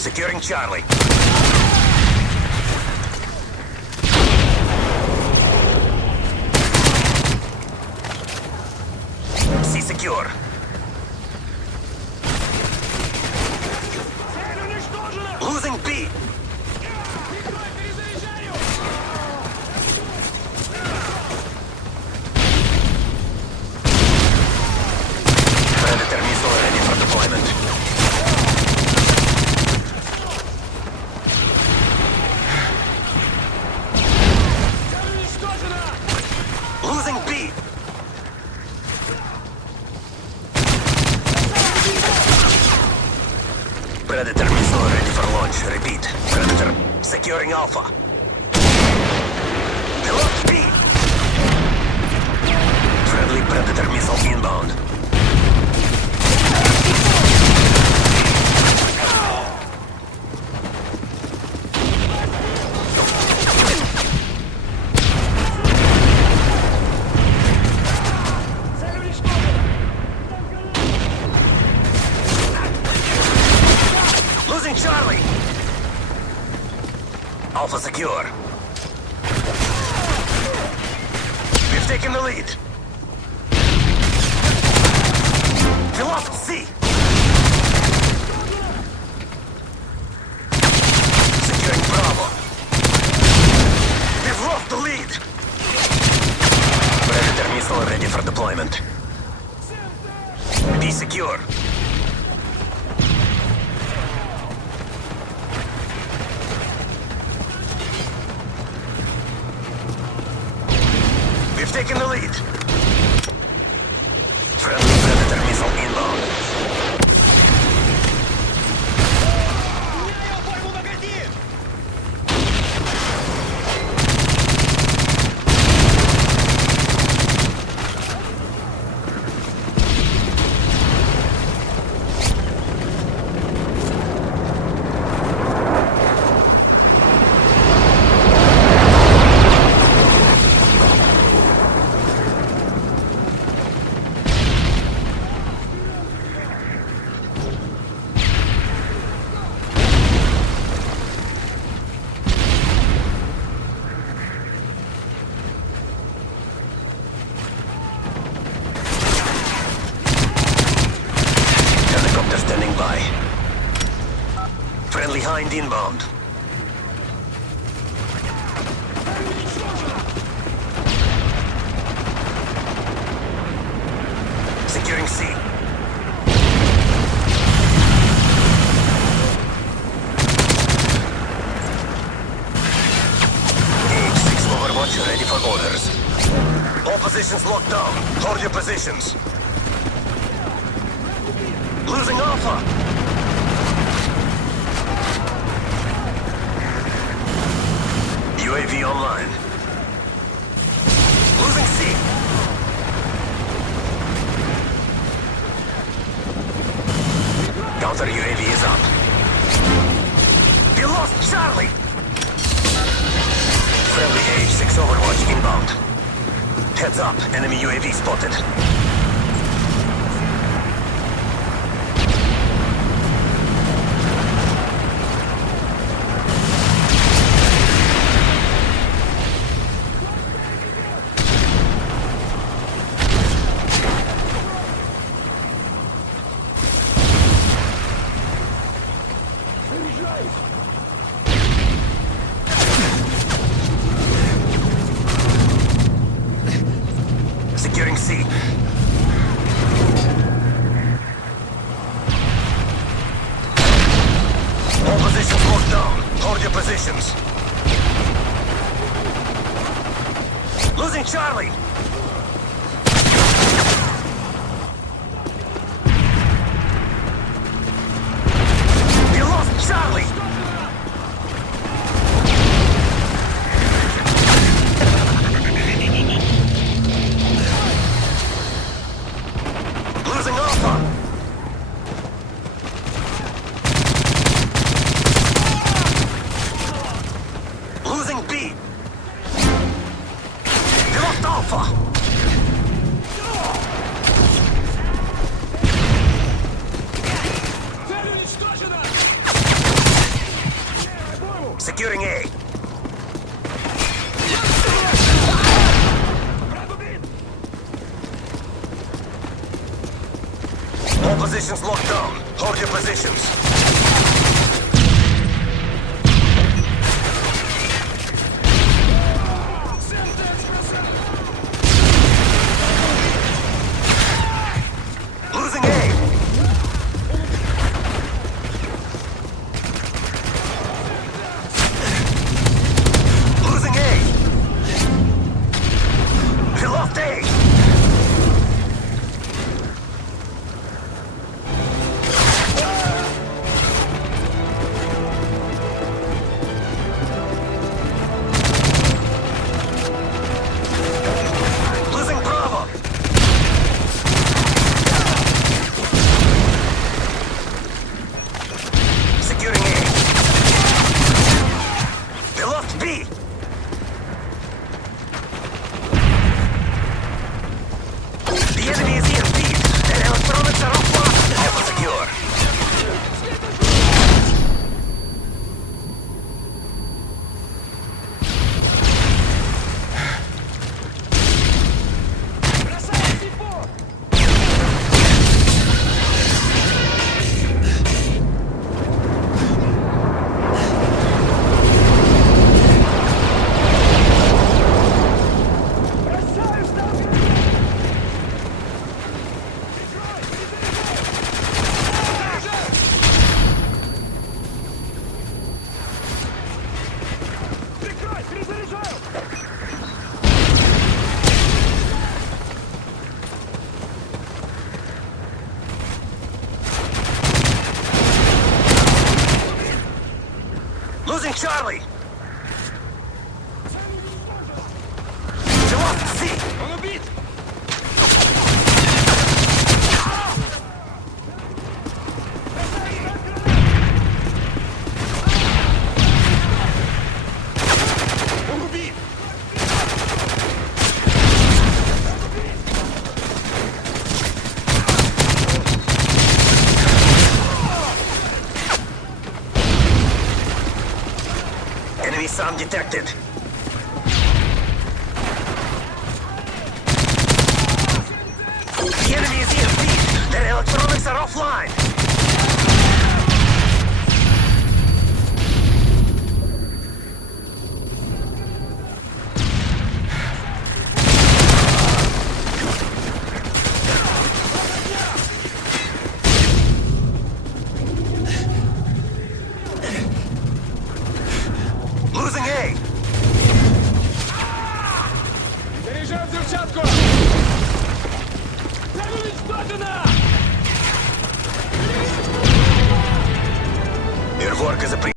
Securing Charlie. C secure. Losing B. Predator missile ready for deployment. Losing B. Predator missile ready for launch. Repeat. Predator securing Alpha. We lost B. Friendly Predator missile inbound. Losing Charlie. Alpha secure. We've taken the lead. We lost C. Securing Bravo. We've lost the lead. Predator missile ready for deployment. B secure. We've taken the lead. Friendly Predator missile inbound. Standing by. Friendly Hind inbound. Securing C. H6 Overwatch ready for orders. All positions locked down. Hold your positions. Losing Alpha! UAV online. Losing C. Counter UAV is up. We lost Charlie! Friendly H6 Overwatch inbound. Heads up, enemy UAV spotted. Securing C. All positions locked down. Hold your positions. Losing Charlie. We lost Charlie. Losing Alpha. Losing B. We lost Alpha. Securing A. All positions locked down. Hold your positions. Losing A. Losing A. We lost A. Losing Bravo. Securing A. We lost B. The enemy is EMP. Their electronics are offline. Alpha secure. Losing Charlie. We lost C. Он убит! Он убит! Enemy SAM detected. The enemy is EMP. Their electronics are offline. Losing A. Заряжаю взрывчатку! Цель уничтожена! Your work is a